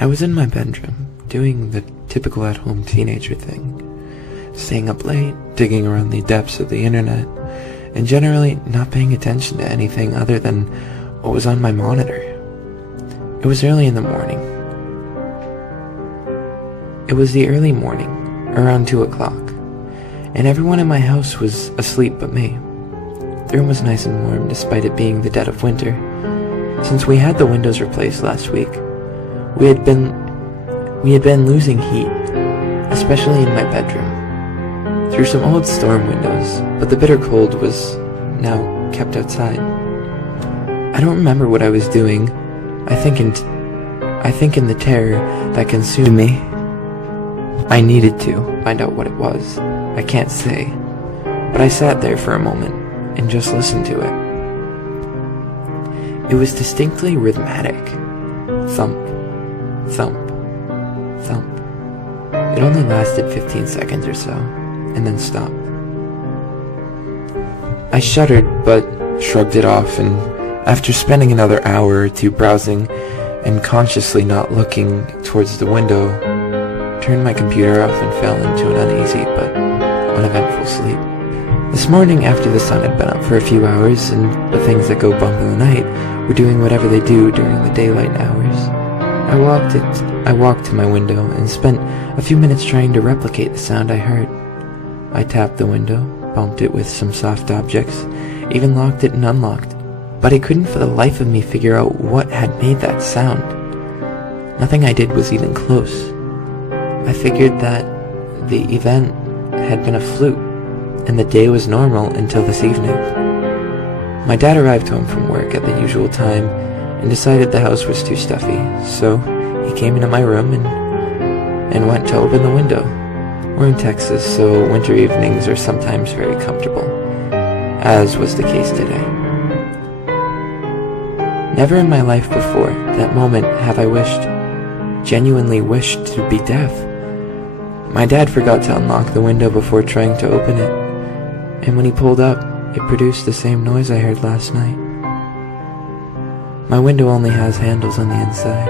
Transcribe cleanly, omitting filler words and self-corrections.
I was in my bedroom, doing the typical at-home teenager thing, staying up late, digging around the depths of the internet, and generally not paying attention to anything other than what was on my monitor. It was early in the morning. It was the early morning, around 2 o'clock, and everyone in my house was asleep but me. The room was nice and warm despite it being the dead of winter. Since we had the windows replaced last week, we had been losing heat, especially in my bedroom, through some old storm windows, but the bitter cold was now kept outside. I don't remember what I was doing. I think in the terror that consumed me, I needed to find out what it was. I can't say, but I sat there for a moment and just listened to it. It was distinctly rhythmic. Thump, thump, thump. It only lasted 15 seconds or so, and then stopped. I shuddered, but shrugged it off, and after spending another hour or two browsing and consciously not looking towards the window, turned my computer off and fell into an uneasy but uneventful sleep. This morning, after the sun had been up for a few hours and the things that go bump in the night were doing whatever they do during the daylight hours, I walked to my window and spent a few minutes trying to replicate the sound I heard. I tapped the window, bumped it with some soft objects, even locked it and unlocked, but I couldn't for the life of me figure out what had made that sound. Nothing I did was even close. I figured that the event had been a fluke, and the day was normal until this evening. My dad arrived home from work at the usual time and decided the house was too stuffy, so he came into my room and went to open the window. We're in Texas, so winter evenings are sometimes very comfortable, as was the case today. Never in my life before that moment have I genuinely wished to be deaf. My dad forgot to unlock the window before trying to open it, and when he pulled up, it produced the same noise I heard last night. My window only has handles on the inside.